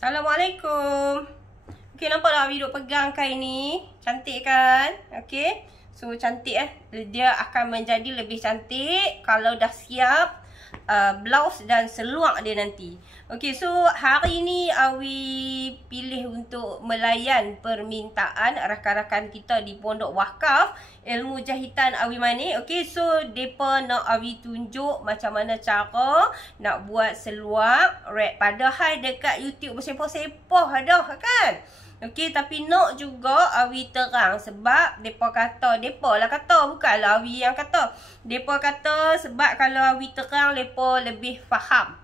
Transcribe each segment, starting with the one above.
Assalamualaikum. Okay, nampak tak Awi duk pegang kain ni? Cantik kan? Okay. So, cantik Dia akan menjadi lebih cantik kalau dah siap blouse dan seluar dia nanti. Okay, so hari ni Awi pilih untuk melayan permintaan rakan-rakan kita di Pondok Wakaf Ilmu Jahitan Awi Manik. Okay, so mereka nak Awi tunjuk macam mana cara nak buat seluar rap. Padahal dekat YouTube bersepoh-sepoh dah kan. Okey, tapi nak juga Awi terang sebab depa lah kata, bukanlah Awi yang kata. Depa kata sebab kalau Awi terang depa lebih faham.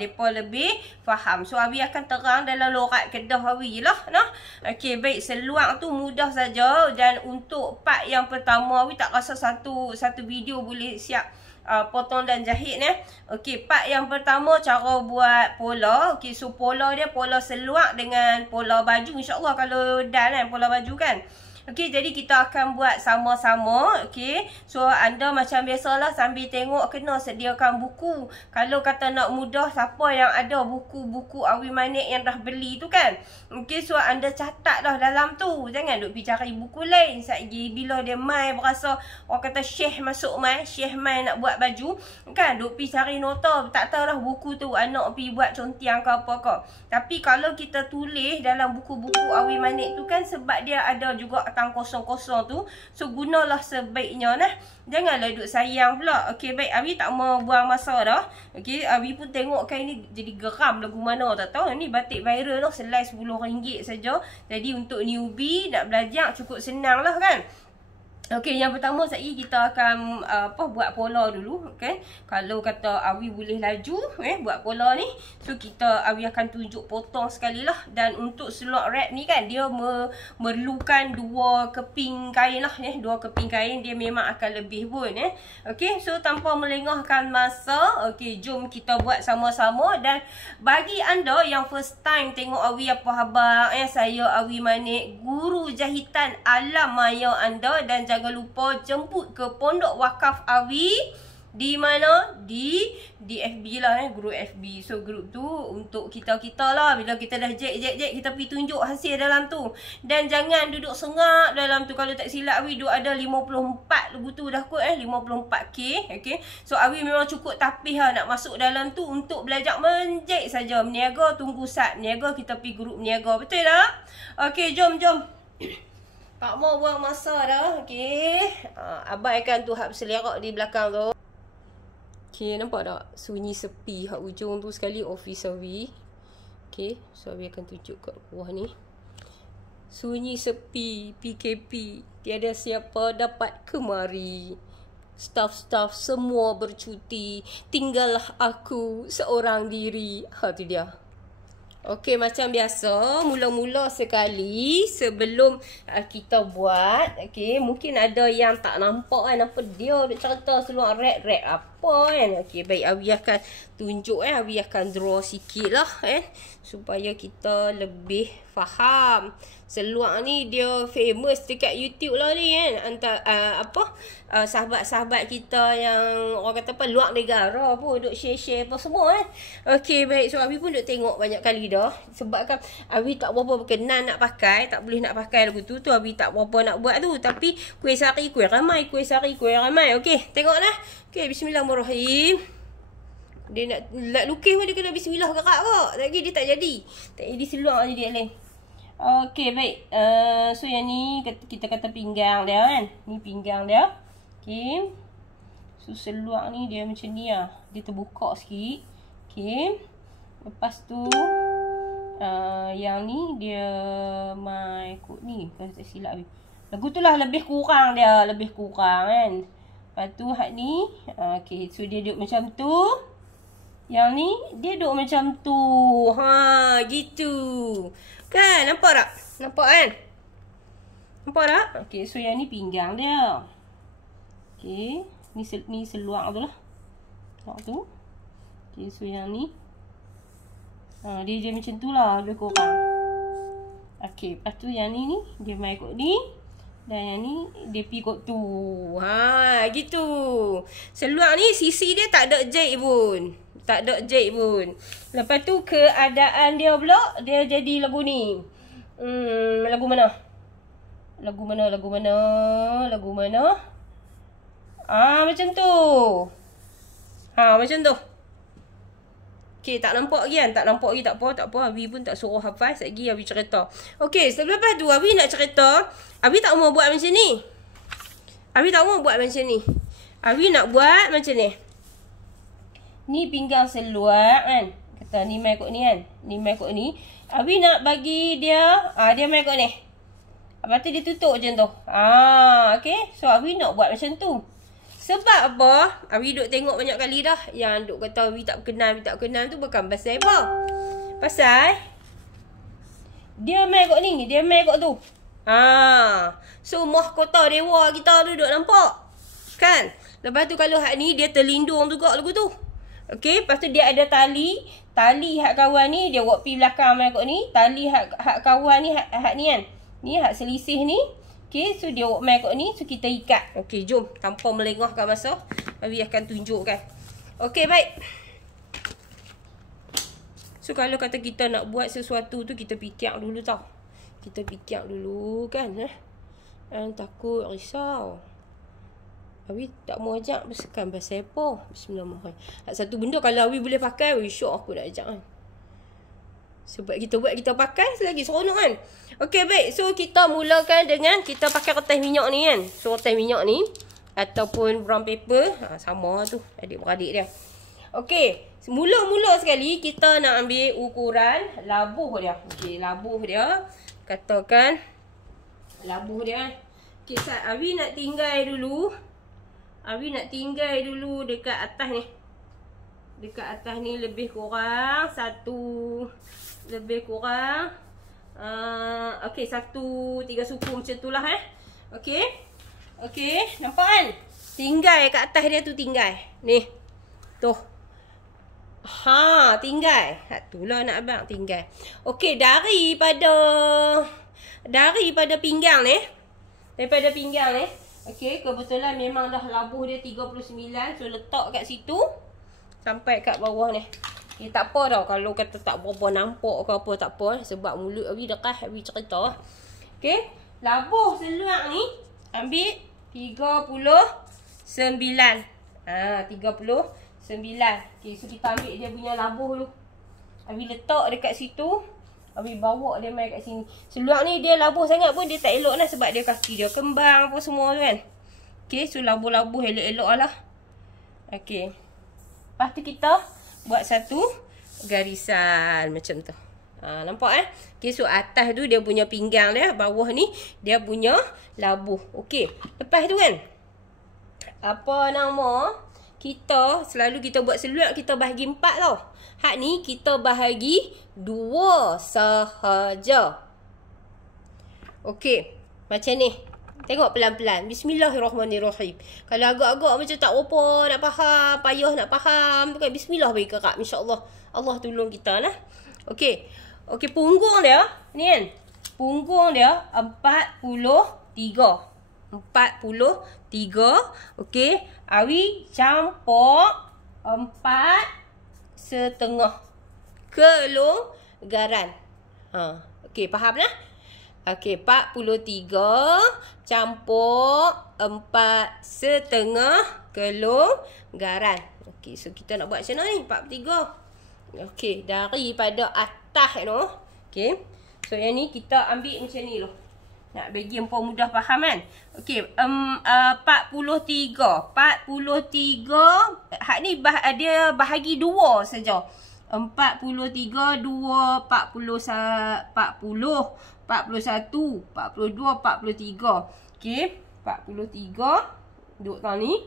Depa lebih faham. So Awi akan terang dalam lorat Kedah Awi lah nah. Okey, baik, seluar tu mudah saja dan untuk part yang pertama Awi tak rasa satu video boleh siap potong dan jahit ni. Okey, part yang pertama cara buat pola. Okey, so pola dia pola seluar dengan pola baju, insya-Allah kalau dah kan pola baju kan. Okey, jadi kita akan buat sama-sama. Okey, so anda macam biasalah sambil tengok kena sediakan buku. Kalau kata nak mudah, siapa yang ada buku-buku Awi Manik yang dah beli tu kan. Okey, so anda catat dah dalam tu. Jangan duk pergi cari buku lain. Satgi bila dia mai berasa orang kata syekh masuk mai, syekh mai nak buat baju kan, duk pergi cari nota, tak tahu dah buku tu anak pergi buat contiang ke apa ke. Tapi kalau kita tulis dalam buku-buku Awi Manik tu kan, sebab dia ada juga tang kosong-kosong tu, so gunalah sebaiknya nah. Janganlah duk sayang pula. Okey, baik, Awi tak mau buang masa dah. Okey, Awi pun tengok kain ni jadi geram lagu mana tak tahu. Ni batik viral lah, selai RM10 saja. Jadi untuk newbie nak belajar cukup senang lah kan. Okey, yang pertama sekali kita akan buat pola dulu. Okay, kalau kata Awi boleh laju buat pola ni, so kita Awi akan tunjuk potong sekali lah. Dan untuk seluar wrap ni kan, dia memerlukan dua keping kain lah dua keping kain, dia memang akan lebih pun Okey, so tanpa melengahkan masa, okey, jom kita buat sama-sama. Dan bagi anda yang first time tengok Awi apa khabar, saya Awi Manik, guru jahitan alam maya anda. Dan jangan lupa jemput ke Pondok Wakaf Awi. Di mana? Di FB lah grup FB. So grup tu untuk kita-kita lah. Bila kita dah jek kita pergi tunjuk hasil dalam tu. Dan jangan duduk sengak dalam tu. Kalau tak silap Awi duk ada 54 lagu tu dah kot 54k. Okay, so Awi memang cukup tapih lah nak masuk dalam tu untuk belajar menjek saja. Meniaga tunggu saat meniaga, kita pergi grup meniaga. Betul tak? Okay, jom. Tak mau buang masa dah. Okey. Abaikan tu hak berselerak di belakang tu. Okey, nampak tak? Sunyi sepi hak ujung tu sekali office Awi. Okey, so Awi akan tunjuk kat bawah ni. Sunyi sepi, PKP. Tiada siapa dapat kemari. Staff-staff semua bercuti. Tinggallah aku seorang diri. Tu dia. Okey, macam biasa, mula-mula sekali sebelum kita buat, okey, mungkin ada yang tak nampak kan apa dia duk cerita seluar rap apa kan. Okey, baik, Awi akan tunjuk Awi akan draw sikit lah supaya kita lebih faham. Seluar ni dia famous dekat YouTube lah ni kan. Antara sahabat-sahabat kita yang orang kata apa luar negara pun duk share apa semua Okey, baik, so Awi pun duk tengok banyak kali dah. Sebab kan Awi tak berapa berkenan nak pakai, tak boleh nak pakai lagu tu Awi tak berapa nak buat tu. Tapi kuih sari kuih ramai. Okey, tengok lah. Okey, bismillahirrahmanirrahim. Dia nak lukis pun dia kena bismillah gerak kok. Lagi dia tak jadi. Tak jadi seluar jadi lain. Okey, baik. So yang ni kita kata pinggang dia kan. Ni pinggang dia. Okey. So seluar ni dia macam ni lah. Dia terbuka sikit. Okey. Lepas tu yang ni dia mai kot ni. Kalau tak silap lagu tu lah lebih kurang kan. Lepas tu hak ni. Okey, so dia duduk macam tu. Yang ni dia duduk macam tu. Gitu. Kan, nampak tak? Nampak kan? Nampak tak? Okey, so yang ni pinggang dia. Okey, ni seluar tu lah. Seluar tu. Okey, so yang ni dia macam tu lah, lebih kurang. Okey, lepas tu yang ni dia mai kot ni. Dan yang ni dia pergi kot tu. Ha, gitu. Seluar ni sisi dia tak ada jahit pun. Tak ada jahit pun. Lepas tu keadaan dia pula dia jadi lagu ni. Lagu mana? Lagu mana? Macam tu. Macam tu. Okay, tak nampak lagi kan? Tak nampak lagi, tak apa. Abi pun tak suruh hafaz. Lagi Abi cerita. Okay, selepas tu Abi nak cerita. Abi tak mau buat macam ni. Abi nak buat macam ni. Ni pinggang seluar kan. Kata ni mai kot ni kan. Abi nak bagi dia. Dia mai kot ni. Lepas tu dia tutup macam tu. Okay. So Abi nak buat macam tu. Sebab apa? Abi duk tengok banyak kali dah. Yang duk kata Abi tak kenal tu bukan pasal apa. Pasal dia mai kot ni. Dia mai kot tu. So mahkota dewa kita tu duk nampak. Kan? Lepas tu kalau hak ni dia terlindung juga lagu tu. Okay. Lepas tu dia ada tali. Tali hak kawan ni dia buat pi belakang mai kot ni. Tali hak kawan ni hak ni kan. Ni hak selisih ni. Okay, so dia mai kot ni. So kita ikat. Okay, jom. Tanpa melengahkan masa, Abi akan tunjukkan. Okay, baik. So kalau kata kita nak buat sesuatu tu, kita fikir dulu tau. Kita fikir dulu kan. Takut, risau. Abi tak mau ajak bersekan pasal apa. Bismillahirrahmanirrahim. Satu benda kalau Abi boleh pakai, syok aku nak ajak kan. Sebab kita buat, kita pakai selagi seronok kan. Okey, baik. So kita mulakan dengan kita pakai kertas minyak ni kan. So kertas minyak ni ataupun brown paper, sama tu adik-beradik dia. Okey, mula-mula sekali kita nak ambil ukuran labuh dia. Okey, labuh dia. Katakan labuh dia. Okey, Abi nak tinggal dulu. Dekat atas ni. Dekat atas ni lebih kurang okey, 1/3 suku macam tu lah okey, nampak kan? Tinggal kat atas dia tu, tinggal ni tu. Tinggal tu lah nak abang, tinggal. Okey, daripada pinggang ni, okey, kebetulan memang dah labuh dia 39. So letak kat situ sampai kat bawah ni. Tak apa tau kalau kata tak berapa nampak ke apa, tak apa. Sebab mulut Abi dekat, Abi cerita. Okay. Labuh seluar ni ambil 39. 39. Okay, so kita ambil dia punya labuh tu. Abi letak dekat situ. Abi bawa dia mai kat sini. Seluar ni dia labuh sangat pun dia tak elok lah. Sebab dia kaki dia kembang apa semua tu kan. Okay, so labuh-labuh elok-elok lah. Okay. Lepas tu kita buat satu garisan macam tu. Nampak Okay, so atas tu dia punya pinggang dia, bawah ni dia punya labuh. Okey. Lepas tu kan, apa nama? Kita selalu kita buat seluar kita bahagi 4 tau. Hak ni kita bahagi 2 sahaja. Okey. Macam ni. Tengok pelan-pelan. Bismillahirrahmanirrahim. Kalau agak-agak macam tak apa nak faham, payah nak faham tu kan, bismillah bagi kerap, insya-Allah. Allah tolong kita lah. Okey. Okey, punggung dia ni kan. Punggung dia 43. 43. Okey. Awi campur 4,5 kelonggaran. Okey, faham lah? Okey, 43 campur 4,5 kelonggaran. Okey, so kita nak buat macam mana ni? 43. Okey, daripada atas tu. Okey. So yang ni kita ambil macam ni loh. Nak bagi hangpa mudah faham kan? Okey, 43. 43. Hak ni dia bahagi 2 saja. 43, 2, 40, 41, 42, 43. Okey, 43 duduk tang ni.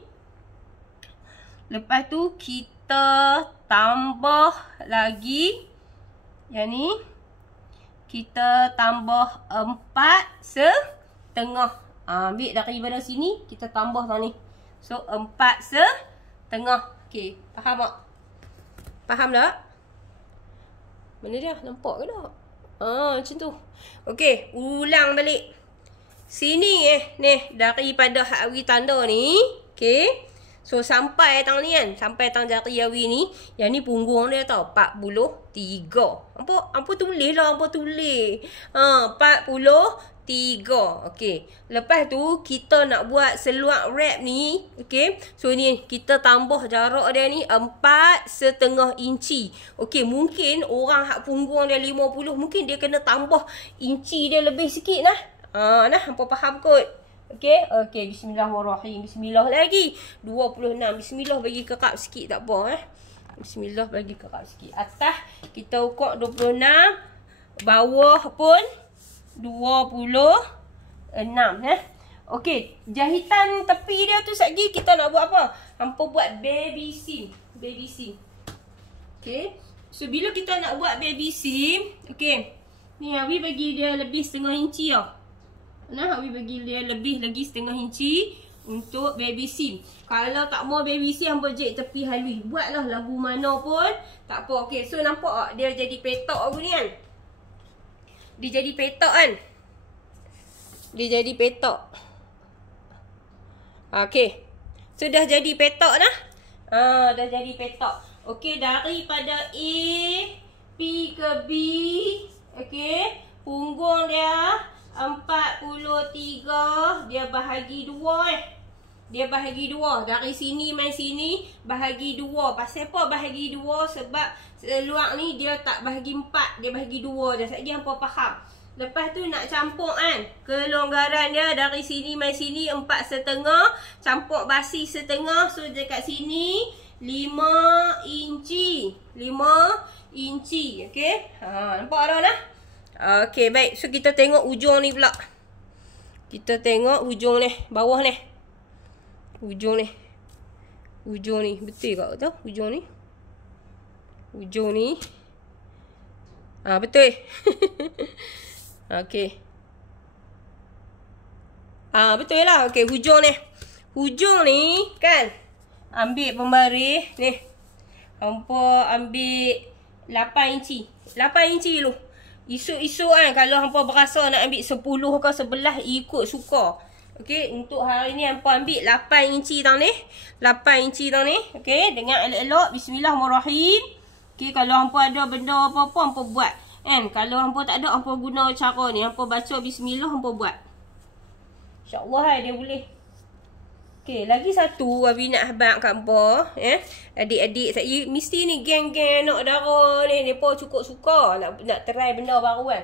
Lepas tu kita tambah lagi yang ni. Kita tambah 4,5. Ambil daripada sini kita tambah tang ni. So 4,5. Okey, faham tak? Faham tak? Mana dia? Nampak ke tak? Macam tu. Okey, ulang balik. sini ni daripada hak Awi tanda ni. Okey. So sampai tang ni kan, sampai tang jari Awi ni, yang ni punggung dia tau 43. Hampa tulis lah, hampa tulis. 43. Okey. Lepas tu kita nak buat seluar wrap ni, okey. So ni kita tambah jarak dia ni 4,5 inci. Okey, mungkin orang hak punggung dia 50, mungkin dia kena tambah inci dia lebih sikit nah. Nah hampa faham kot. Okey, bismillahirrahmanirrahim. Bismillah lagi. 26. Bismillah bagi kekap sikit tak apa Bismillah bagi kekap sikit. Atas kita ukur 26, bawah pun 26 Okey, jahitan tepi dia tu lagi kita nak buat apa? Hampa buat baby seam. Okey. So bila kita nak buat baby seam, okey. Ni Awi bagi dia lebih setengah inci tau. Awi bagi dia lebih lagi setengah inci untuk baby seam. Kalau tak mau baby seam, hampa jahit tepi halui. Buatlah lagu mana pun tak apa. Okey, so nampak tak dia jadi petak aku ni kan? Dia jadi petak kan? Dia jadi petak. Okey. So dah jadi petak dah. Dah jadi petak. Okey, daripada A P ke B, okey, punggung dia 43, dia bahagi 2 Dia bahagi 2. Dari sini main sini bahagi 2. Pasal apa bahagi 2? Sebab seluar ni dia tak bahagi 4, dia bahagi 2 je. Sekejap hampa faham. Lepas tu nak campur kan, kelonggaran dia dari sini main sini 4,5, campur basi setengah. So dekat sini 5 inci. 5 inci. Okey. Nampak dah nah? Okey, baik. So kita tengok ujung ni pula. Kita tengok ujung ni, bawah ni. Ujung ni. Betul tak tu? Ujung ni. Betul. Okey. Betul lah. Okey, hujung ni kan. Ambil pembaris ni. Hampa ambil 8 inci. 8 inci dulu. Isu-isu kan, kalau hampa berasa nak ambil 10 ke 11, ikut suka. Okey, untuk hari ni hampa ambil 8 inci tang ni. 8 inci tang ni. Okey, dengan elok-elok. Bismillahirrahmanirrahim. Okey, kalau hampa ada benda apa-apa, hampa buat. Kan? Kalau hampa tak ada, hampa guna cara ni. Hampa baca bismillah, hampa buat. InsyaAllah dia boleh. Okey, lagi satu Awi nak habaq kat hampa. Adik-adik saya mesti ni geng-geng anak dara ni. Mereka cukup suka nak try benda baru kan.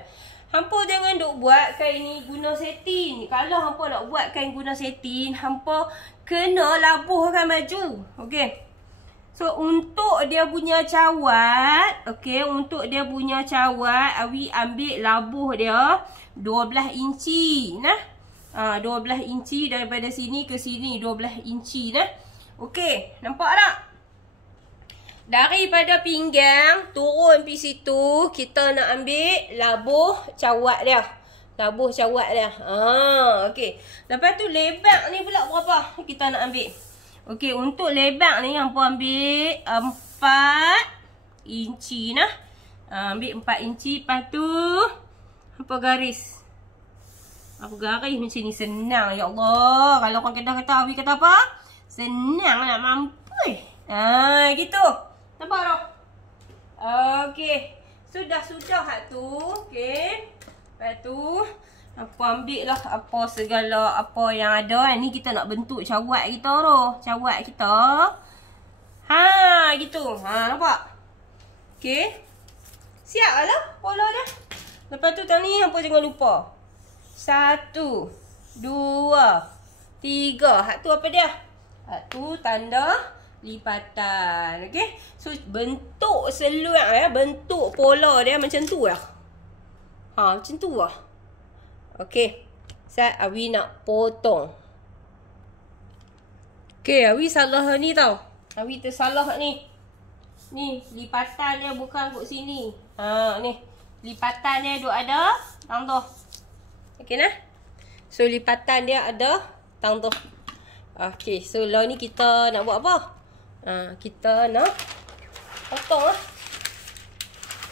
Hampa jangan duk buat kain ni guna setin. Kalau hampa nak buat kain guna setin, hampa kena labuhkan baju. Okey. So untuk dia punya cawat, okey, Awi ambil labuh dia 12 inci nah. 12 inci daripada sini ke sini 12 inci nah. Okey, nampak tak? Daripada pinggang turun pi situ, kita nak ambil labuh cawat dia. Okey. Lepas tu lebak ni pula berapa? Kita nak ambil. Okey, untuk lebak ni hampa ambil 4 inci nah. Ambil 4 inci, lepas tu hampa garis. Aku garis macam ni senang. Ya Allah. Kalau orang Kedah kata, Awi kata apa? Senang nak mampu. Gitu. Nampak tak? Okey. Sudah hak tu. Okey. Lepas tu, aku ambil lah apa segala apa yang ada. Ni kita nak bentuk cawat kita tu. Cawat kita. Gitu. Nampak? Okey. Siap lah pola dah. Lepas tu tadi apa jangan lupa. 1, 2, 3. Hak tu apa dia? Hak tu tanda lipatan. Okey. So bentuk seluar bentuk pola dia macam tu lah. Macam tu lah. Okey. Awi nak potong. Okey, Awi salah ni tau. Awi tersalah ni. Ni lipatan dia bukan kat sini. Ni. Lipatan dia duk ada tang tu. Okey nah. So lipatan dia ada tang tu. Okey, so lah ni kita nak buat apa? Kita nak potong lah.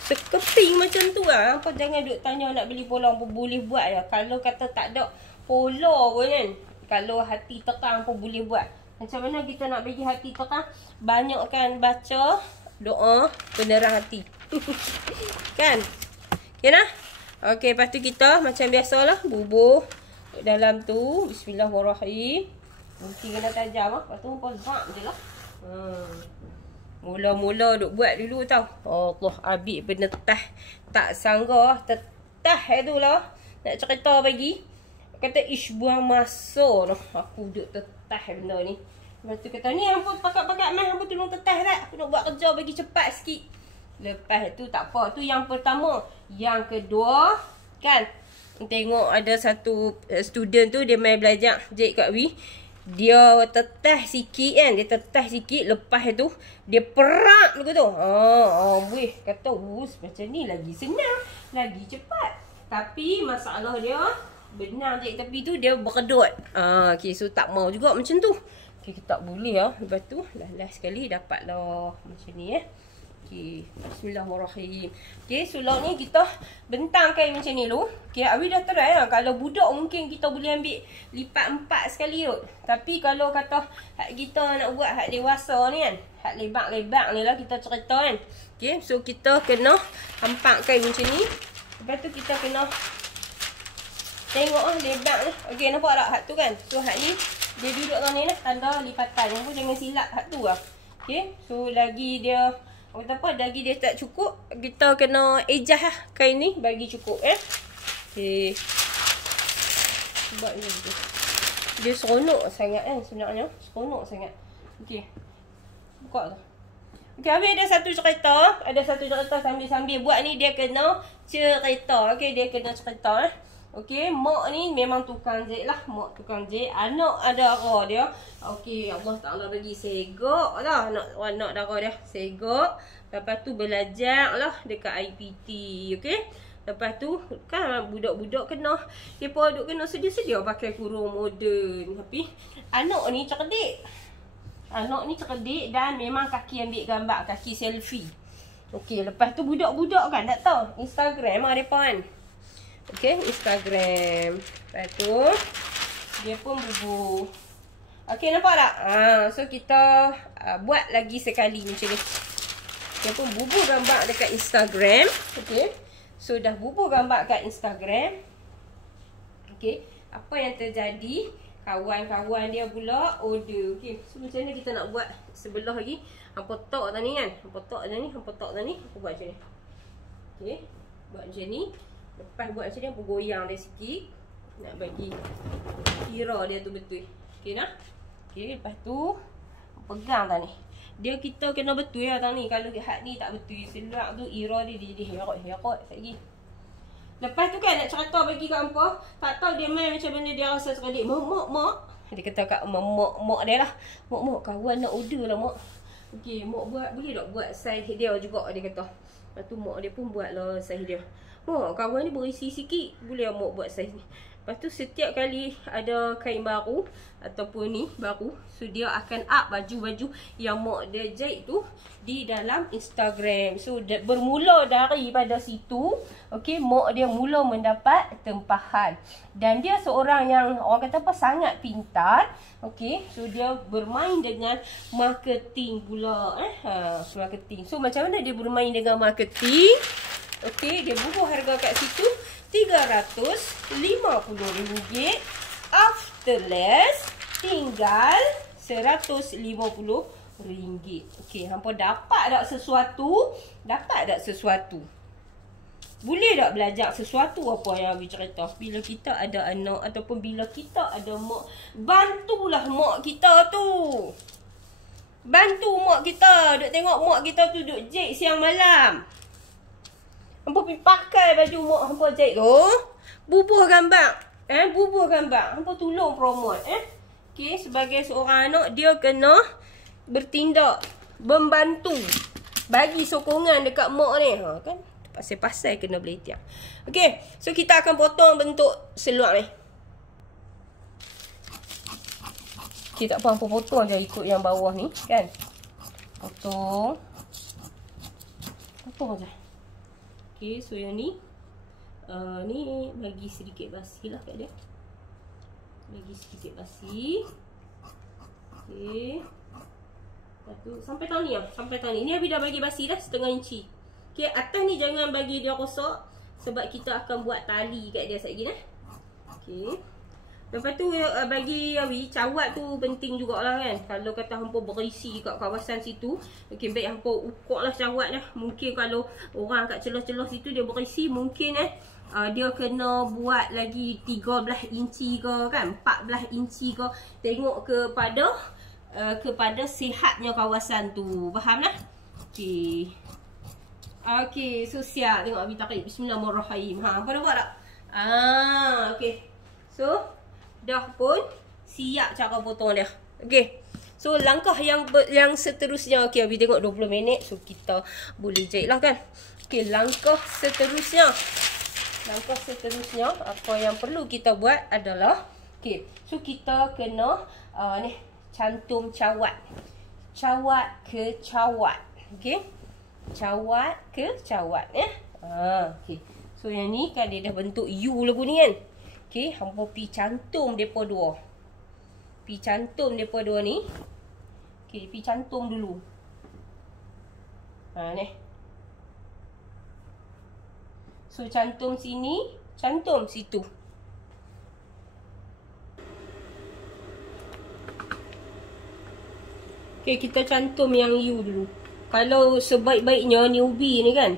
Sekeping macam tu lah. Apa jangan duk tanya nak beli pola apa boleh buat ya. Kalau kata tak ada Polo pun kan. Kalau hati tekang pun boleh buat. Macam mana kita nak bagi hati tekang? Banyakkan baca doa penerang hati. Kan? Okay nah? Okay, lepas tu kita macam biasalah bubuh dalam tu. Bismillahirrahmanirrahim. Mungkin kena tajam lah. Lepas tu hampa zap je lah. Mula-mula duk buat dulu tau. Allah, Abid penetah. Tak sangka tetah tu lah. Nak cerita pagi. Kata ish buang masa noh. Aku duk tetah benda ni. Lepas tu kata ni hampa pakat-pakat main. Hampa tolong tetah tak? Aku nak buat kerja bagi cepat sikit. Lepas tu tak apa. Tu yang pertama. Yang kedua. Kan. Tengok ada satu student tu. Dia main belajar. Cik Kak Wi. Dia tetah sikit kan. Dia tetah sikit. Lepas tu. Dia perak dulu tu. Weh. Kata. Macam ni lagi senang. Lagi cepat. Tapi masalah dia. Benar je. Tapi tu dia berkedut. Okay. So tak mau juga macam tu. Okay. Kita tak boleh lah. Lepas tu. Last sekali dapat lah. Macam ni Okay. Bismillahirrahmanirrahim. Okay. So lauk ni kita bentang kain macam ni dulu. Okay. Abi dah try lah. Kalau budak mungkin kita boleh ambil lipat 4 sekali kot. Tapi kalau kata hak kita nak buat hak dewasa ni kan. Hak lebak-lebak ni lah kita cerita kan. Okay. So kita kena hampak kain macam ni. Lepas tu kita kena tengok lah lebak ni. Okay. Nampak tak hak tu kan. So hak ni dia duduk kat ni lah. Tanda lipatan. Nampak jangan silap hak tu lah. Okay. So lagi dia... Apa lagi dia tak cukup, kita kena adjust lah kain ni bagi cukup Okay. Sebab dia seronok sangat kan sebenarnya. Seronok sangat. Okay. Buka tu. Okay, habis ada satu cerita. Ada satu cerita sambil-sambil buat ni dia kena cerita. Okay, dia kena cerita Okay, mak ni memang tukang jahit lah. Mak tukang jahit. Anak ada darah dia. Okay, Allah Ta'ala bagi segok lah. Anak darah dia. Segok. Lepas tu belajar lah dekat IPT. Okay. Lepas tu kan budak-budak kena. Mereka duk kena sedia-sedia pakai kurung moden. Tapi anak ni cerdik. Anak ni cerdik dan memang kaki ambil gambar. Kaki selfie. Okay, lepas tu budak-budak kan tak tahu. Instagram lah mereka kan. Okay, Instagram. Lepas tu dia pun bubuh. Okay, nampak tak? So kita buat lagi sekali macam ni. Dia pun bubuh gambar dekat Instagram. Okay. So dah bubuh gambar kat Instagram. Okay. Apa yang terjadi? Kawan-kawan dia pula order. Okay. So macam mana kita nak buat sebelah lagi? Hampa tok tadi kan? Hampa tok tadi. Hampa tok tadi. Hampa buat macam ni. Okay. Buat macam ni. Lepas buat macam ni, aku goyang dia sikit. Nak bagi kira dia tu betul. Okay nak? Okay, lepas tu pegang tak ni. Dia kita kena betul lah tak ni. Kalau hak ni tak betul, selak tu ira dia jadi herot lagi. Lepas tu kan nak cerita bagi kat hampa. Tak tahu dia main macam mana dia rasa sekali. Mak. Dia kata kat mak dia lah. Mak, kawan nak order lah mak. Okay, mak buat, boleh tak buat saiz dia juga dia kata. Lepas tu mak dia pun buat lah saiz dia. Mak, kawan ni berisi sikit. Boleh mak buat saiz ni. Lepas tu setiap kali ada kain baru ataupun ni baru, so dia akan up baju-baju yang mak dia jahit tu di dalam Instagram. So bermula daripada situ, okey, mak dia mula mendapat tempahan. Dan dia seorang yang orang kata apa sangat pintar. Okey, so dia bermain dengan marketing pula marketing. So macam mana dia bermain dengan marketing? Okey, dia bubuh harga kat situ RM350. After less tinggal RM150. Okey, hampa dapat tak sesuatu? Dapat tak sesuatu? Boleh tak belajar sesuatu apa yang Abi cerita? Bila kita ada anak ataupun bila kita ada mak, bantulah mak kita tu. Bantu mak kita. Duk tengok mak kita tu duk jahit siang malam. Hampa pergi pakai baju mak hampa jahit tu. Bubuh gambar. Bubuh gambar. Hampa tolong promote. Okay, sebagai seorang anak, dia kena bertindak. Membantu. Bagi sokongan dekat mak ni. Kan? Pasal-pasal kena beli tiang. Okay, so kita akan potong bentuk seluar ni. Okay, tak apa. Hampa potong je ikut yang bawah ni. Kan? Potong. Potong je. Okay, so yang ni ni bagi sedikit basi lah kat dia. Bagi sikit basi. Okey. Lepas tu sampai tahun ni lah. Sampai tahun ni. Ni Abi dah bagi basi dah setengah inci. Okey, atas ni jangan bagi dia rosak. Sebab kita akan buat tali kat dia sekejap lagi. Okey. Lepas tu bagi Abi, cawat tu penting jugalah kan. Kalau kata hampa berisi kat kawasan situ, okey, baik hampa ukur lah cawat dah. Mungkin kalau orang kat celah-celah situ dia berisi, mungkin dia kena buat lagi 13 inci ke kan, 14 inci ke. Tengok kepada sihatnya kawasan tu. Faham lah? Okey. Okey, so siap tengok Abi tarik. Bismillahirrahmanirrahim. Hampa dah buat tak? Okey. So dah pun siap cara potong dia. Okey. So langkah yang seterusnya, okey, Abi tengok 20 minit. So kita boleh jahit lah kan. Okey, langkah seterusnya apa yang perlu kita buat adalah, okey, so kita kena ni cantum cawat. Cawat ke cawat. Okey. Cawat ke cawat okey. So yang ni kan dia dah bentuk U lagu ni kan. Okey, hampa pi cantum depa dua. Pi cantum depa dua ni. Okey, pi cantum dulu. Ni. So cantum sini, cantum situ. Okey, kita cantum yang U dulu. Kalau sebaik-baiknya newbie ni kan,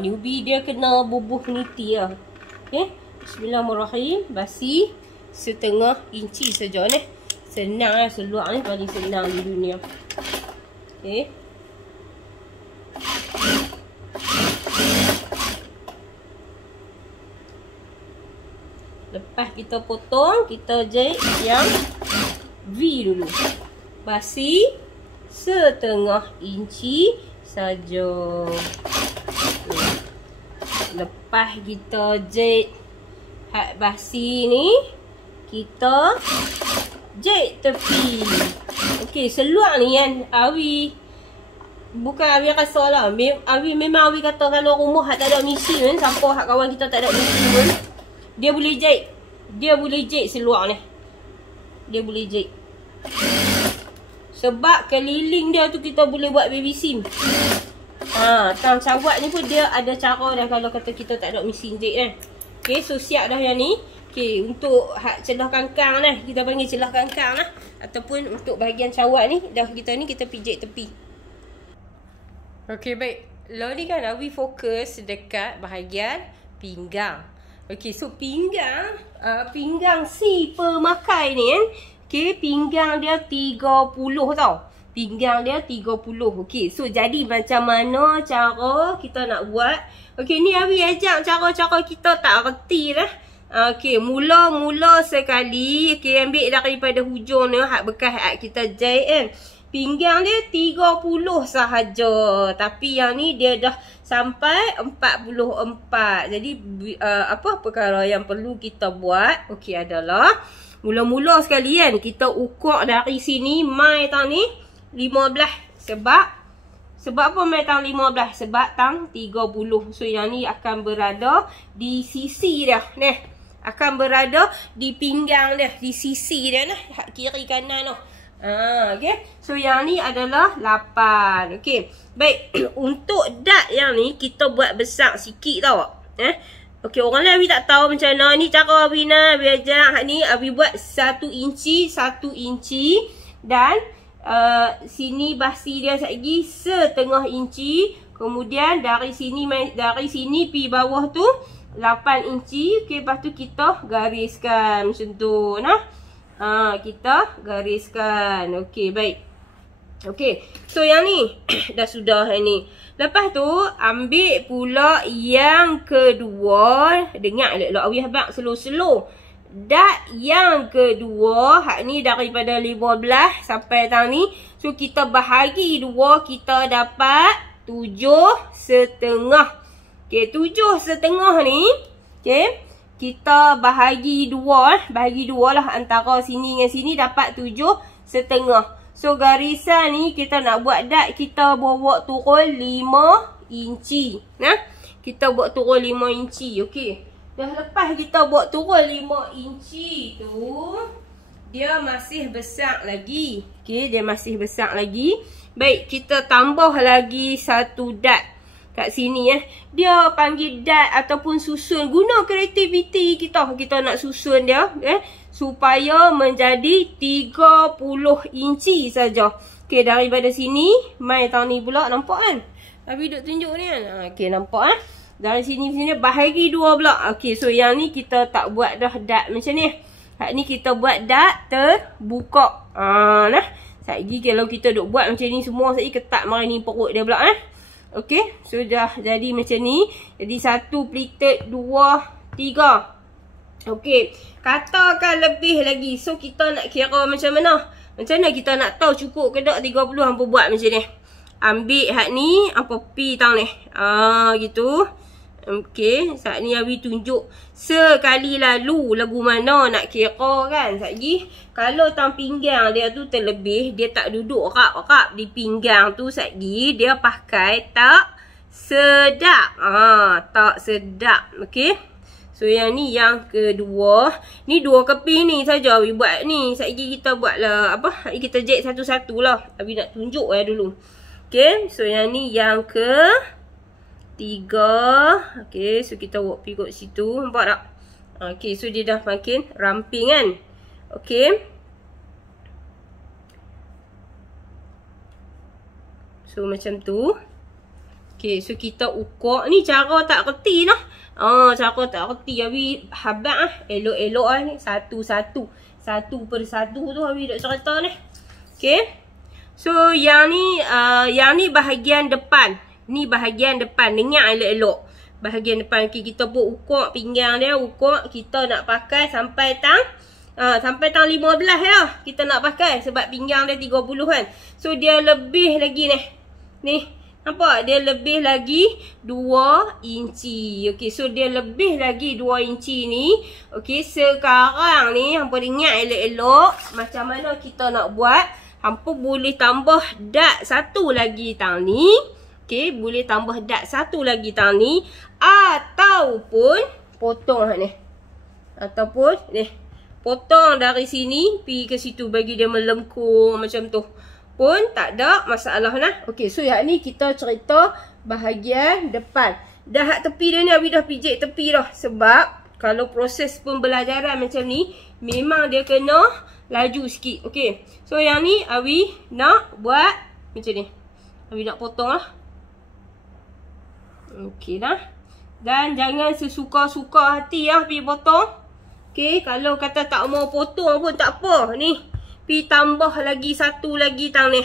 newbie dia kena bubuh niti lah. Okey, bismillahirrahmanirrahim. Basi setengah inci saja ni. Senang lah, seluar ni paling senang di dunia. Okey. Lepas kita potong, kita jahit yang V dulu. Basi setengah inci saja. Lepas kita jahit basi ni, kita jahit tepi. Okey, seluar ni kan Abi, bukan Abi rasa lah, Abi memang Abi kata kalau rumah tak ada mesin kan, siapa kawan kita tak ada mesin kan, dia boleh jahit. Dia boleh jahit seluar ni. Dia boleh jahit. Sebab keliling dia tu kita boleh buat baby seam. Tang cawat ni pun dia ada cara dah kalau kata kita tak ada mesin jahit kan. Okey, so siap dah yang ni. Okey, untuk celah kangkang lah, kita panggil celah kangkang lah. Ataupun untuk bahagian cawat ni, dah kita pergi jahit tepi. Okey, baik. Lalu ni kan Abi fokus dekat bahagian pinggang. Okey, so pinggang si pemakai ni kan. Okey, pinggang dia 30 tau. Pinggang dia 30. Okey, so jadi macam mana cara kita nak buat? Okey, ni Abi ajak cara-cara kita tak reti dah. Okey, mula-mula sekali, okey, ambil daripada hujung ni, hak bekas hak kita jahit kan. Pinggang dia 30 sahaja. Tapi yang ni dia dah sampai 44. Jadi apa perkara yang perlu kita buat? Okey, adalah mula-mula sekali kan, kita ukur dari sini mai tang ni 15. Sebab apa mai tang 15? Sebab tang 30. So yang ni akan berada di sisi dia. Ni akan berada di pinggang dia, di sisi dia nah, kiri kanan tu. Okay. So yang ni adalah 8. Okay. Baik. Untuk dart yang ni kita buat besar sikit tau. Okay, orang lain Abi tak tahu macam mana. Ni cara Abi nak Abi ajak. Ni Abi buat 1 inci, 1 inci. Dan sini basi dia lagi setengah inci. Kemudian dari sini pi bawah tu 8 inci. Okay, lepas tu kita gariskan macam tu nah. Kita gariskan. Okey, baik. Okey, so yang ni dah sudah yang ni. Lepas tu ambil pula yang kedua. Dengar elok-elok Abi habaq slow-slow. Dart yang kedua, hak ni daripada 15 sampai tang ni. So kita bahagi 2, kita dapat 7,5. Okey, 7,5 ni, okey, kita bahagi 2 lah antara sini dengan sini dapat 7,5. So garisan ni kita nak buat dart, kita bawa turun 5 inci. Nah, kita buat turun 5 inci. Okey. Dah lepas kita buat turun 5 inci tu, dia masih besar lagi. Okey, dia masih besar lagi. Baik, kita tambah lagi satu dot kat sini Dia panggil dot ataupun susun. Guna kreativiti kita. Kita nak susun dia supaya menjadi 30 inci saja. Okey, daripada sini mai tahun ni pula, nampak kan? Abi duk tunjuk ni kan. Okey, nampak dari sini bahagi dua pula. Okey, so yang ni kita tak buat dah dot macam ni. Hak ni kita buat dot terbuka. Nah. Sekejap kalau kita duk buat macam ni semua, sekejap ketat mari ni perut dia pula Okey, so dah jadi macam ni. Jadi 1 pleated 2, 3. Okey, katakan lebih lagi. So kita nak kira macam mana? Macam mana kita nak tahu cukup ke tak 30? Hampa buat macam ni. Ambil hak ni, apa pi tang ni. Gitu. Okey, saat ni Abi tunjuk sekali lalu lagu mana nak kira kan. Sekejap kalau tang pinggang dia tu terlebih, dia tak duduk rap-rap di pinggang tu, sekejap dia pakai tak sedap. Tak sedap. Okey. So yang ni yang kedua. Ni 2 keping ni saja Abi buat ni. Sekejap kita buatlah apa? Kita jahit satu-satu lah. Abi nak tunjuk dulu. Okey, so yang ni yang ke 3. Okey, so kita buat pergi kat situ. Nampak tak? Okey, so dia dah makin ramping kan? Okey. So macam tu. Okey, so kita ukur. Ni cara tak reti lah. Cara tak reti. Abi habak elok-elok ni. Satu-satu. Satu per satu tu Abi dah cerita ni. Okey. So yang ni bahagian depan. Ni bahagian depan. Dengar elok-elok. Bahagian depan. Okay, kita pun ukur pinggang dia. Ukur. Kita nak pakai sampai tang 15 ya. Kita nak pakai. Sebab pinggang dia 30 kan. So dia lebih lagi ni. Ni. Nampak? Dia lebih lagi 2 inci. Okay. So dia lebih lagi 2 inci ni. Okay. Sekarang ni. Hampa dengar elok-elok. Macam mana kita nak buat. Hampa boleh tambah dot satu lagi tang ni. Okay, boleh tambah dot satu lagi tang ni. Ataupun potong ni. Ataupun ni. Potong dari sini. Pergi ke situ bagi dia melengkung macam tu. Pun tak ada masalah lah. Okay, so yang ni kita cerita bahagian depan. Dah hak tepi dia ni Abi dah pijik tepi dah. Sebab kalau proses pembelajaran macam ni. Memang dia kena laju sikit. Okay, so yang ni Abi nak buat macam ni. Abi nak potong lah. Okey dah. Dan jangan sesuka-suka hati pergi potong. Okey, kalau kata tak mau potong pun tak apa. Ni, pergi tambah lagi satu lagi tang ni.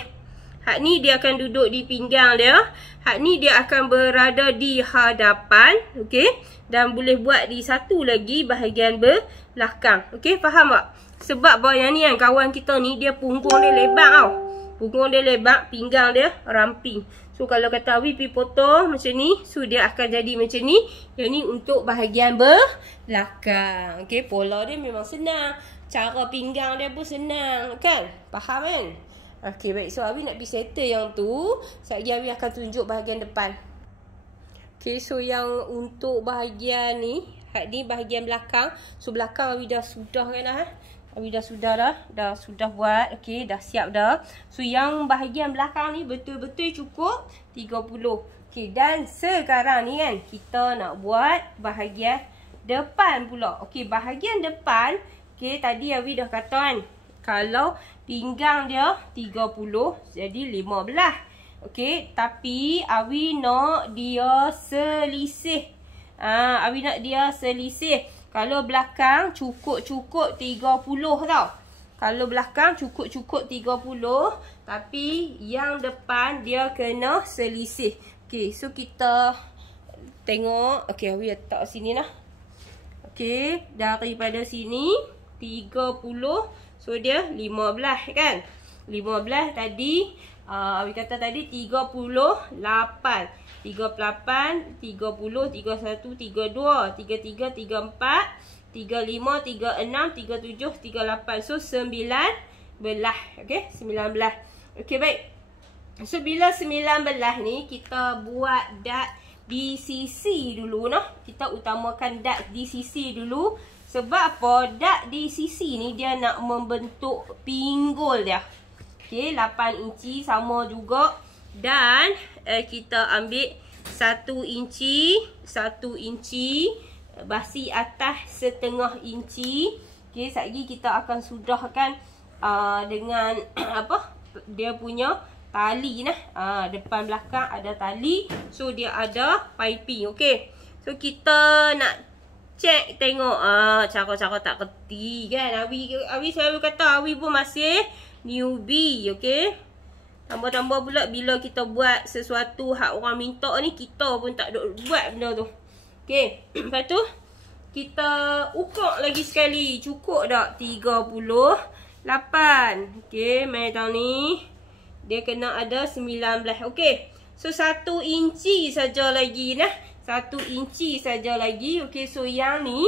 Hak ni dia akan duduk di pinggang dia. Hak ni dia akan berada di hadapan. Okey. Dan boleh buat di satu lagi bahagian belakang. Okey, faham tak? Sebab yang ni kan kawan kita ni dia punggung dia lebar tau. Punggung dia lebar, pinggang dia ramping. So kalau kata Abi pergi potong macam ni, so dia akan jadi macam ni. Yang ni untuk bahagian belakang. Okey, pola dia memang senang. Cara pinggang dia pun senang, kan? Faham kan? Okey, baik. So Abi nak pergi settle yang tu. Sekejap Abi akan tunjuk bahagian depan. Okey, so yang untuk bahagian ni, hak ni bahagian belakang. So belakang Abi dah sudah kan dah. Abi dah sudah dah. Dah sudah buat. Okey, dah siap dah. So yang bahagian belakang ni betul-betul cukup 30. Okey, dan sekarang ni kan kita nak buat bahagian depan pula. Okey, bahagian depan. Okey, tadi Abi dah kata kan. Kalau pinggang dia 30, jadi 15. Okey, tapi Abi nak dia selisih. Abi nak dia selisih. Kalau belakang cukup-cukup 30 tau. Kalau belakang cukup-cukup 30. Tapi yang depan dia kena selisih. Okey, so kita tengok. Okey, Abi letak sini lah. Okey, daripada sini 30. So dia 15 kan. 15 tadi. Abi kata tadi 38. 38, 30, 31, 32, 33, 34, 35, 36, 37, 38. So 19. Okey, 19. Okey, baik. So bila 19 ni kita buat dot di sisi dulu noh. Kita utamakan dot di sisi dulu Sebab apa? Dart di sisi ni dia nak membentuk pinggul dia. Okey, 8 inci sama juga. Dan kita ambil 1 inci, 1 inci, basi atas setengah inci. Okey, sekejap lagi kita akan sudahkan dengan apa? Dia punya tali nah. Depan belakang ada tali. So dia ada piping. Okey. So kita nak check tengok cara-cara tak kerti kan. Awi selalu kata Awi pun masih newbie. Okey. Tambah-tambah pula bila kita buat sesuatu hak orang minta ni, kita pun tak duk buat benda tu. Okey. Lepas tu kita ukur lagi sekali. Cukup tak? 38. Okey, mai tahu ni. Dia kena ada 19. Okey. So 1 inci saja lagi nah. 1 inci saja lagi. Okey, so yang ni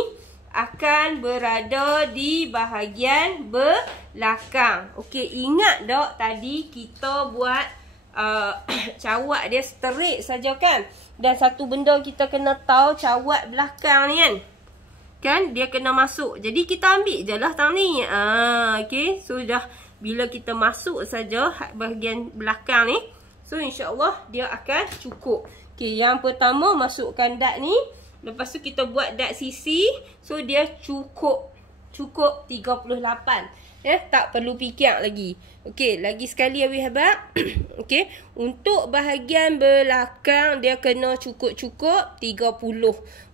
akan berada di bahagian belakang. Okey, ingat tak tadi kita buat cawat dia straight saja kan? Dan satu benda kita kena tahu, cawat belakang ni kan? Kan dia kena masuk. Jadi kita ambil je lah tang ni. Okey, so dah bila kita masuk saja bahagian belakang ni, so insya-Allah dia akan cukup. Okey, yang pertama masukkan dart ni. Lepas tu kita buat dart sisi. So dia cukup 38. Tak perlu fikir lagi. Okey, lagi sekali Awi habaq. Okey, untuk bahagian belakang dia kena cukup 30.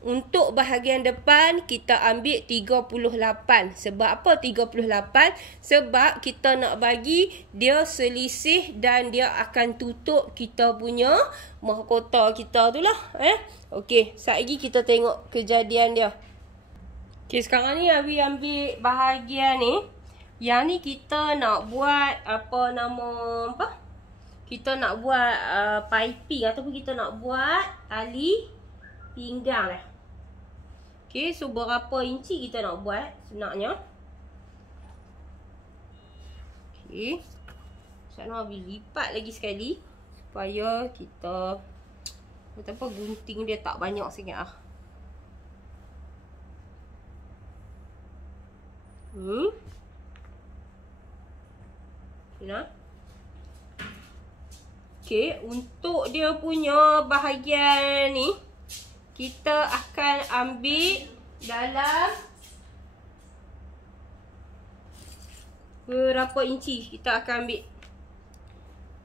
Untuk bahagian depan kita ambil 38. Sebab apa 38? Sebab kita nak bagi dia selisih dan dia akan tutup kita punya mahkota kita tu lah. Okey, sekejap lagi kita tengok kejadian dia. Okey, sekarang ni Awi ambil bahagian ni. Yang ni kita nak buat apa nama apa? Kita nak buat piping ataupun kita nak buat tali pinggang lah. Okey, so berapa inci kita nak buat sebenarnya? Okey. Saya nak lipat lagi sekali supaya kita betapa gunting dia tak banyak sangat ah. Okey, untuk dia punya bahagian ni kita akan ambil dalam berapa inci kita akan ambil.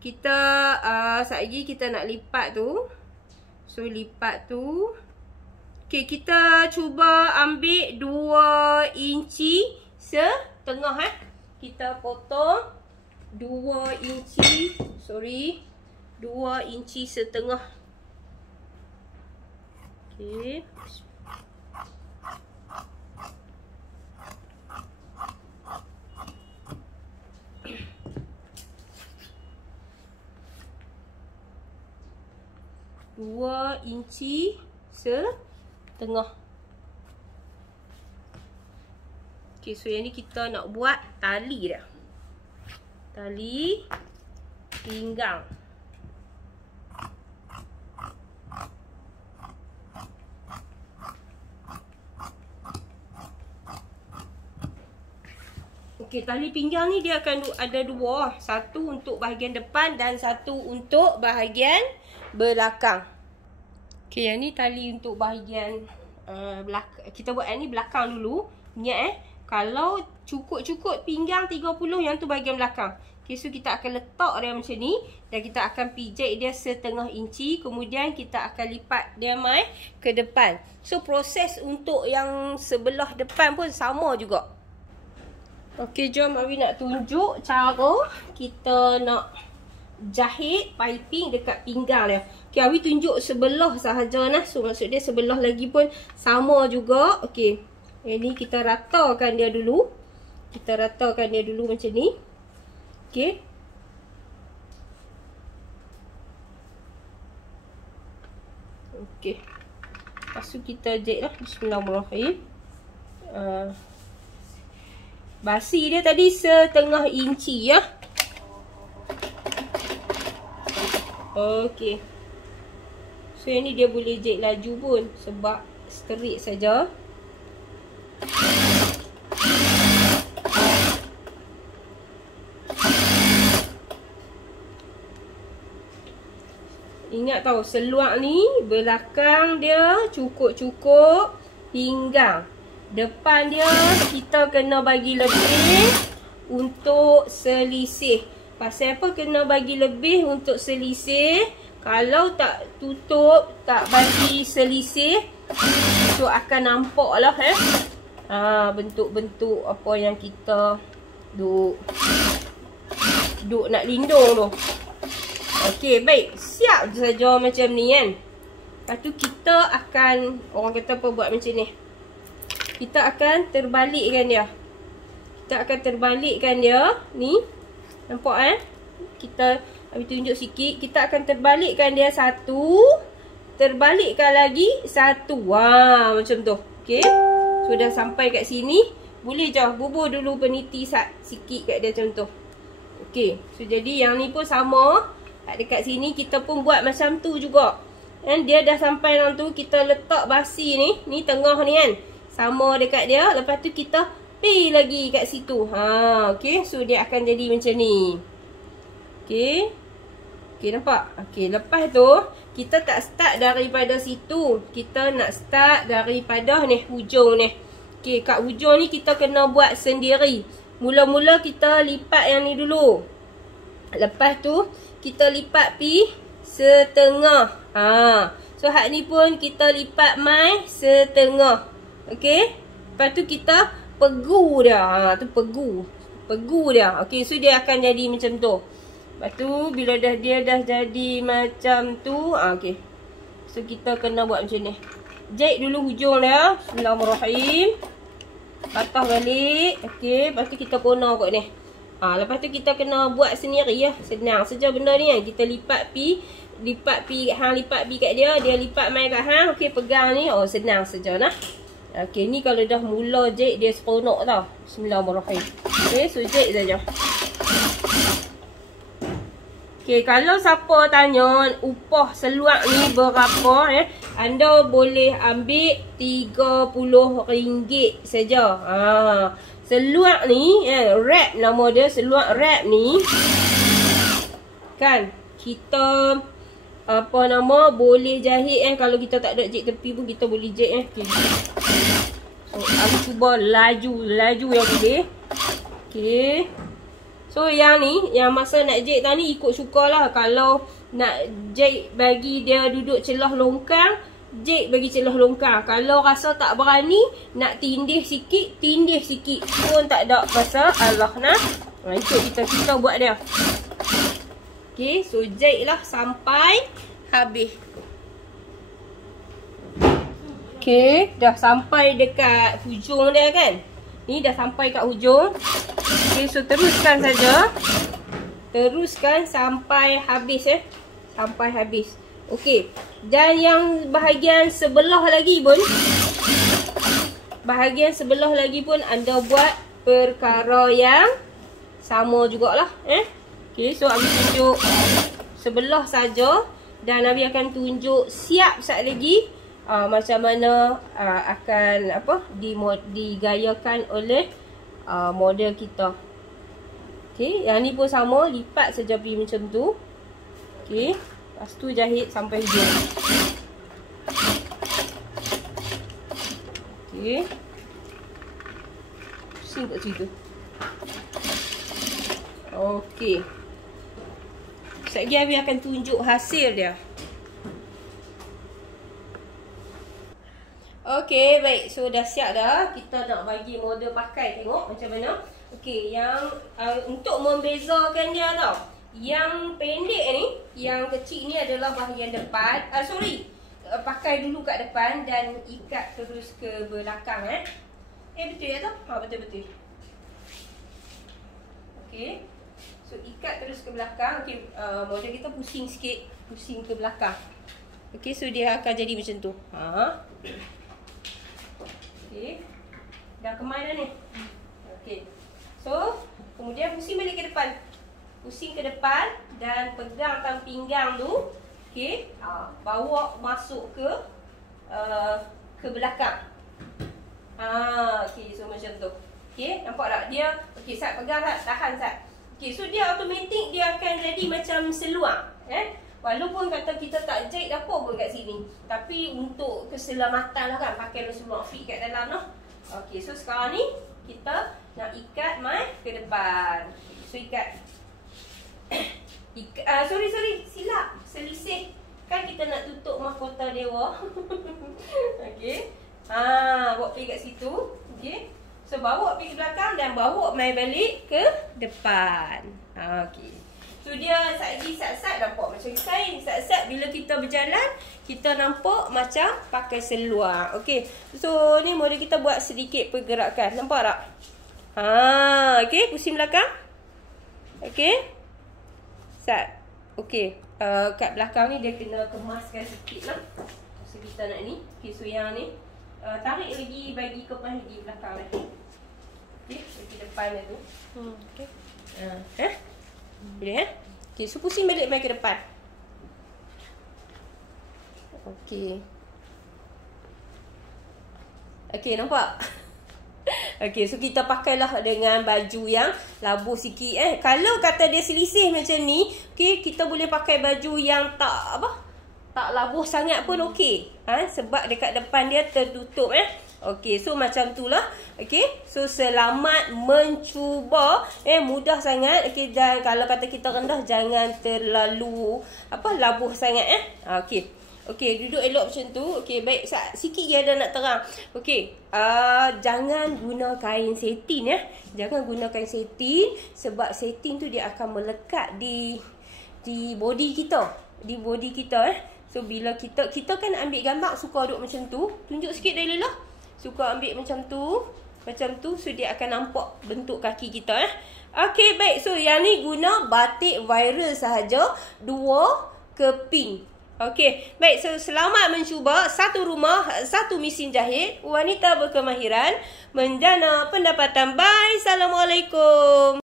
Kita sekejap lagi kita nak lipat tu. So lipat tu. Okey, kita cuba ambil 2 inci setengah Kita potong 2 inci, 2 inci setengah. Okey. Dua inci setengah. Okey, so yang ni kita nak buat tali dah. Tali pinggang. Okey, tali pinggang ni dia akan ada 2. Satu untuk bahagian depan dan satu untuk bahagian belakang. Okey, yang ni tali untuk bahagian belakang. Kita buat yang ni belakang dulu. Ingat kalau cukup pinggang 30, yang tu bahagian belakang. Okey, so kita akan letak dia macam ni dan kita akan pijak dia setengah inci. Kemudian kita akan lipat dia mai ke depan. So proses untuk yang sebelah depan pun sama juga. Okey, jom Awi nak tunjuk cara kita nak jahit piping dekat pinggang dia. Okey, Awi tunjuk sebelah sahaja nah. So maksud dia sebelah lagi pun sama juga. Okey. Ini kita ratakan dia dulu. Kita ratakan dia dulu macam ni. Okey. Okey. Lepas tu kita jahit lah. Bismillahirrahmanirrahim. Basi dia tadi setengah inci ya. Okey. So yang ni dia boleh jahit laju pun sebab straight saja. Ingat tau, seluar ni belakang dia cukup-cukup pinggang. Depan dia kita kena bagi lebih untuk selisih. Pasal apa kena bagi lebih untuk selisih? Kalau tak tutup, tak bagi selisih, so akan nampak lah bentuk-bentuk apa yang kita duk nak lindung tu. Okey, baik. Siap je saja macam ni kan. Lepas tu kita akan, orang kata apa buat macam ni. Kita akan terbalikkan dia. Ni. Nampak Kita habis tunjuk sikit. Kita akan terbalikkan dia satu. Terbalikkan lagi satu. Macam tu. Okey. So dah sampai kat sini. Boleh je bubur dulu peniti sikit kat dia macam tu. Okey. So jadi yang ni pun sama. Dekat sini kita pun buat macam tu juga. Dan dia dah sampai dalam tu, kita letak basi ni. Ni tengah ni kan. Sama dekat dia. Lepas tu kita pi lagi kat situ. Okey. So dia akan jadi macam ni. Okey. Okey, nampak? Okey, lepas tu kita tak start daripada situ. Kita nak start daripada ni hujung ni. Okey, kat hujung ni kita kena buat sendiri. Mula-mula kita lipat yang ni dulu. Lepas tu kita lipat pi setengah. So hak ni pun kita lipat mai setengah. Okey. Lepas tu kita pegu dia. Tu pegu. Pegu dia. Okey, so dia akan jadi macam tu. Lepas tu bila dia dah jadi macam tu, okey. So kita kena buat macam ni. Jahit dulu hujung dia. Bismillahirrahmanirrahim. Patah balik. Okey, lepas tu kita kona kot ni. Lepas tu kita kena buat sendiri ya. Senang saja benda ni kan. Kita lipat pi hang lipat pi kat dia, dia lipat mai kat hang. Okey, pegang ni. Senang saja nah. Okey, ni kalau dah mula jahit dia seronok tau. Bismillahirrahmanirrahim. Okey, so jahit saja. Okey, kalau siapa tanya upah seluar ni berapa anda boleh ambil RM30 saja. Seluar ni wrap nama dia, seluar wrap ni kan kita apa nama boleh jahit kalau kita tak ada jahit tepi pun kita boleh jahit okey. So aku cuba laju yang boleh. Okey. So yang ni, yang masa nak jahit tadi ikut sukalah. Kalau nak jahit bagi dia duduk celah longkang, jahit bagi celah longkang. Kalau rasa tak berani, nak tindih sikit pun tak ada pasal Allah nah. Ikut kita buat dia. Okey, so jahitlah sampai habis. Okey, dah sampai dekat hujung dia kan. Ni dah sampai kat hujung. Okey, so teruskan saja. Teruskan sampai habis sampai habis. Okey. Dan yang bahagian sebelah lagi pun anda buat perkara yang sama jugalah Okey, so Abi tunjuk sebelah saja dan Abi akan tunjuk siap sat lagi macam mana akan digayakan oleh model kita. Okey, yang ni pun sama, lipat saja pi macam tu. Okey, lepas tu jahit sampai hujung. Okey. Pusing kat situ. Okey. Sekejap lagi Abi akan tunjuk hasil dia. Okey, baik. So dah siap dah. Kita nak bagi model pakai, tengok macam mana. Okey, yang untuk membezakan dia tau. Yang pendek ni, yang kecil ni adalah bahagian depan. Pakai dulu kat depan dan ikat terus ke belakang betul ya tau? Betul. Okey. So ikat terus ke belakang. Okey, model kita pusing sikit, pusing ke belakang. Okey, so dia akan jadi macam tu. Okey. Dah kemai dah ni. Okey. So, kemudian pusing balik ke depan. Pusing ke depan dan pegang tang pinggang tu. Okey. Bawa masuk ke belakang. Okey, so macam tu. Okey, nampak tak? Dia okey, Sat pegang Sat, tahan Sat. Okey, so dia automatik dia akan jadi macam seluar, Walaupun kata kita tak jahit apa pun kat sini, tapi untuk keselamatan lah kan, pakai seluar fit kat dalam lah. Okey, so sekarang ni kita nak ikat mai ke depan. So ikat. Sorry, silap. Selisih. Kan kita nak tutup mahkota dewa. Okey. Bawa pergi kat situ. Okey. So bawa pergi ke belakang dan bawa mai balik ke depan. Okey. So dia sat-sat nampak macam kain. Sat-sat bila kita berjalan, kita nampak macam pakai seluar. Okey. So ni model kita buat sedikit pergerakan. Nampak tak? Okey, pusing belakang. Okey. Sat. Okey. Kat belakang ni dia kena kemaskan sikit lah. So kita nak ni. Okey, so yang ni tarik lagi, bagi kepas di belakang lagi. Okey, bagi depan dah tu. Okey. Boleh Okey, so pusing balik mai ke depan. Okey. Okey, nampak? Okey, so kita pakailah dengan baju yang labuh sikit Kalau kata dia selisih macam ni, okey, kita boleh pakai baju yang tak labuh sangat pun okey. Sebab dekat depan dia tertutup Okey, so macam tu lah. Okey, so selamat mencuba. Mudah sangat. Okey, dan kalau kata kita rendah, jangan terlalu labuh sangat Okey. Okey, duduk elok macam tu. Okey, baik. Sikit je dah nak terang. Okey, jangan guna kain satin Jangan guna kain satin, sebab satin tu dia akan melekat di body kita. Di body kita So bila kita kan ambil gambar suka duduk macam tu. Tunjuk sikit dari lah. Suka ambil macam tu. So dia akan nampak bentuk kaki kita Okey, baik. So yang ni guna batik viral sahaja, 2 keping. Okey, baik. So selamat mencuba. Satu rumah, satu mesin jahit. Wanita berkemahiran, menjana pendapatan. Bye. Assalamualaikum.